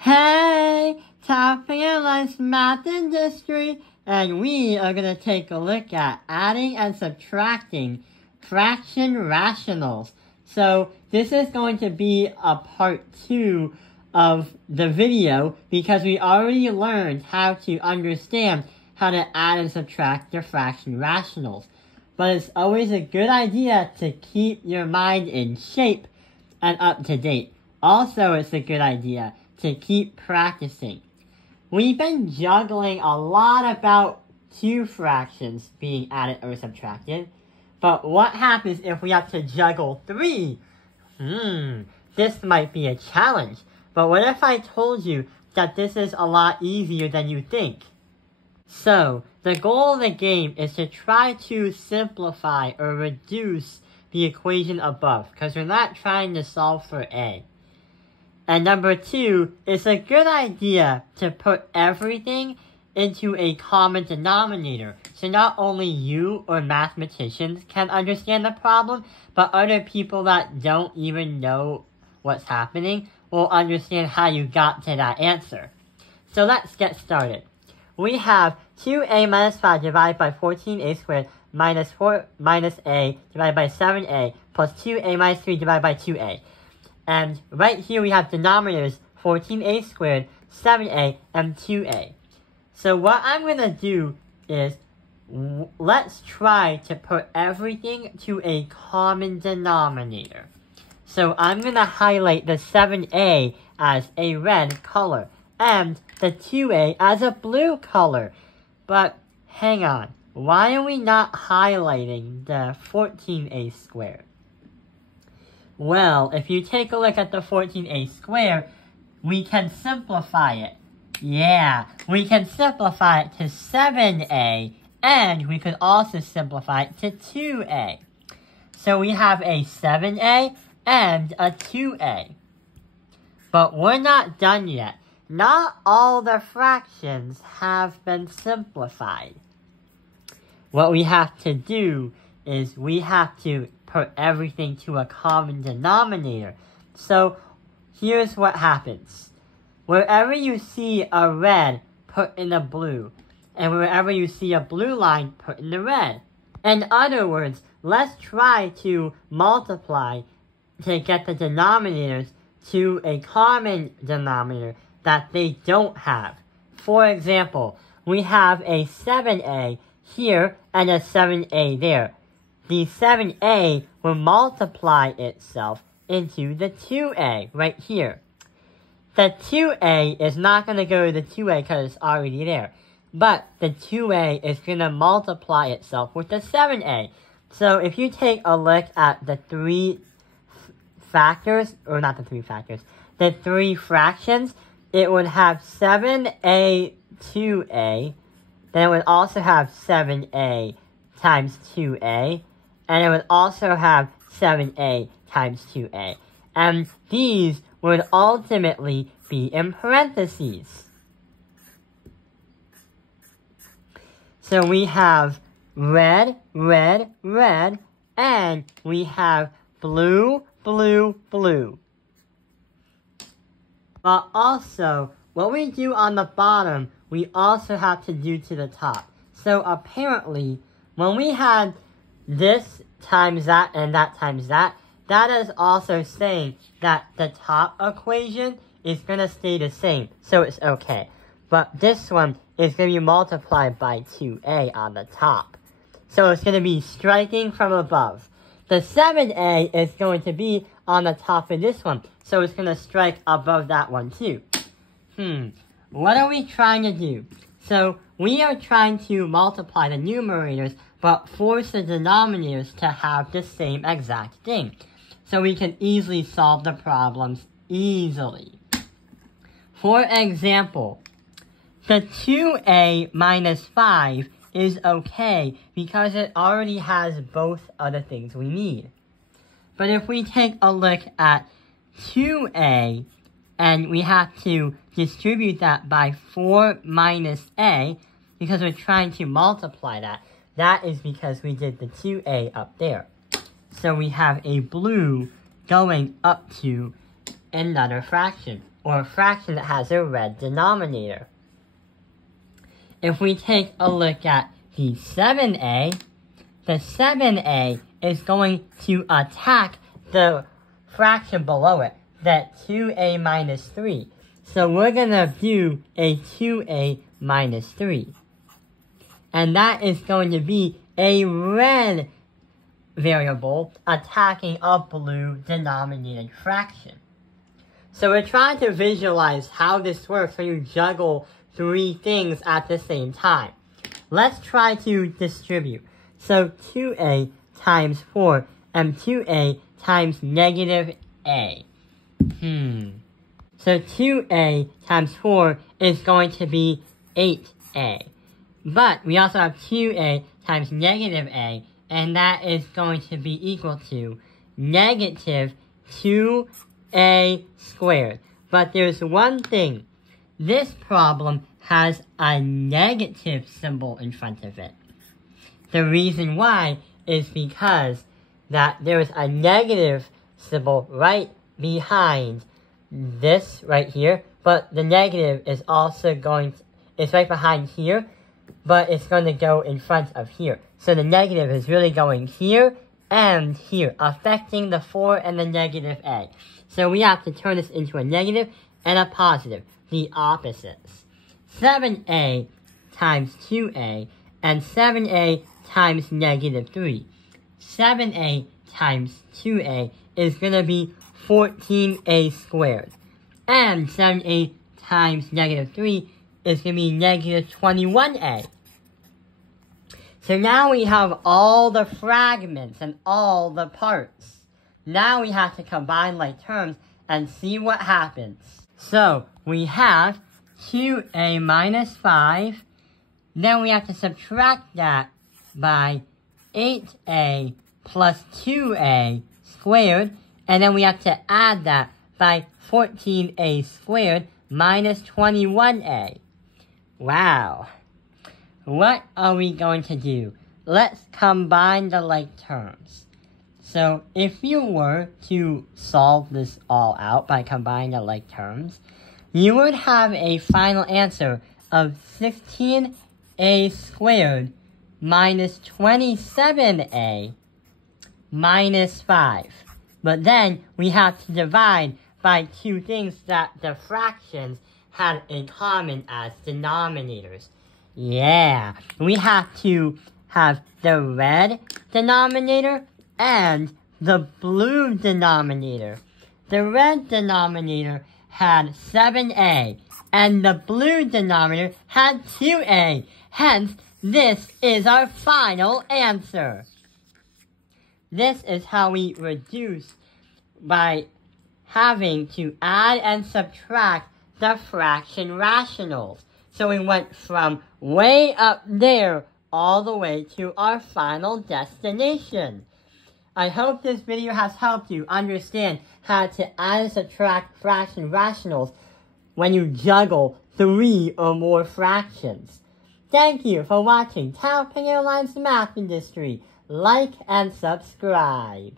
Hey, Topping and Life's Math and History, and we are going to take a look at adding and subtracting fraction rationals. So this is going to be a part 2 of the video because we already learned how to understand how to add and subtract your fraction rationals. But it's always a good idea to keep your mind in shape and up to date. Also, it's a good idea to keep practicing. We've been juggling a lot about two fractions being added or subtracted, but what happens if we have to juggle 3? This might be a challenge, but what if I told you that this is a lot easier than you think? So, the goal of the game is to try to simplify or reduce the equation above, because we're not trying to solve for A. And number 2, it's a good idea to put everything into a common denominator. So not only you or mathematicians can understand the problem, but other people that don't even know what's happening will understand how you got to that answer. So let's get started. We have 2a minus 5 divided by 14a squared minus 4 minus a divided by 7a plus 2a minus 3 divided by 2a. And right here we have denominators 14a squared, 7a, and 2a. So what I'm going to do is, let's try to put everything to a common denominator. So I'm going to highlight the 7a as a red color, and the 2a as a blue color. But hang on, why are we not highlighting the 14a squared? Well, if you take a look at the 14a squared, we can simplify it. Yeah, we can simplify it to 7a, and we could also simplify it to 2a. So we have a 7a and a 2a. But we're not done yet. Not all the fractions have been simplified. What we have to do is we have to put everything to a common denominator. So here's what happens. Wherever you see a red, put in a blue. And wherever you see a blue line, put in the red. In other words, let's try to multiply to get the denominators to a common denominator that they don't have. For example, we have a 7a here and a 7a there. The 7a will multiply itself into the 2a right here. The 2a is not going to go to the 2a because it's already there. But the 2a is going to multiply itself with the 7a. So if you take a look at the three factors, or not the three factors, the three fractions, it would have 7a, 2a, then it would also have 7a times 2a, and it would also have 7a times 2a. And these would ultimately be in parentheses. So we have red, red, red, and we have blue, blue, blue. But also, what we do on the bottom, we also have to do to the top. So apparently, when we had this times that and that times that, that is also saying that the top equation is going to stay the same. So it's okay. But this one is going to be multiplied by 2a on the top. So it's going to be striking from above. The 7a is going to be on the top of this one. So it's going to strike above that one too. What are we trying to do? So we are trying to multiply the numerators, but force the denominators to have the same exact thing. So we can easily solve the problems easily. For example, the 2a minus 5 is okay because it already has both other things we need. But if we take a look at 2a, and we have to distribute that by 4 minus a, because we're trying to multiply that, that is because we did the 2a up there. So we have a blue going up to another fraction, or a fraction that has a red denominator. If we take a look at the 7a, the 7a is going to attack the fraction below it, that 2a minus 3. So we're going to do a 2a minus 3. And that is going to be a red variable attacking a blue denominated fraction. So we're trying to visualize how this works when you juggle three things at the same time. Let's try to distribute. So 2a times 4 and 2a times negative a. So 2a times 4 is going to be 8a. But we also have 2a times negative a, and that is going to be equal to negative 2a squared. But there's one thing. This problem has a negative symbol in front of it. The reason why is because that there's a negative symbol right behind this right here, but the negative is also it's right behind here, but it's going to go in front of here. So the negative is really going here and here, affecting the 4 and the negative a. So we have to turn this into a negative and a positive, the opposites. 7a times 2a and 7a times negative 3. 7a times 2a is going to be 14a squared. And 7a times negative 3 is going to be negative 21a. So now we have all the fragments and all the parts. Now we have to combine like terms and see what happens. So we have 2a minus 5. Then we have to subtract that by 8a plus 2a squared. And then we have to add that by 14a squared minus 21a. Wow. What are we going to do? Let's combine the like terms. So if you were to solve this all out by combining the like terms, you would have a final answer of 16a squared minus 27a minus 5. But then we have to divide by two things that the fractions had in common as denominators. Yeah, we have to have the red denominator and the blue denominator. The red denominator had 7a, and the blue denominator had 2a. Hence, this is our final answer. This is how we reduce by having to add and subtract the fraction rationals. So we went from way up there all the way to our final destination. I hope this video has helped you understand how to add and subtract fraction rationals when you juggle 3 or more fractions. Thank you for watching Taoping Airlines Math Industry. Like and subscribe.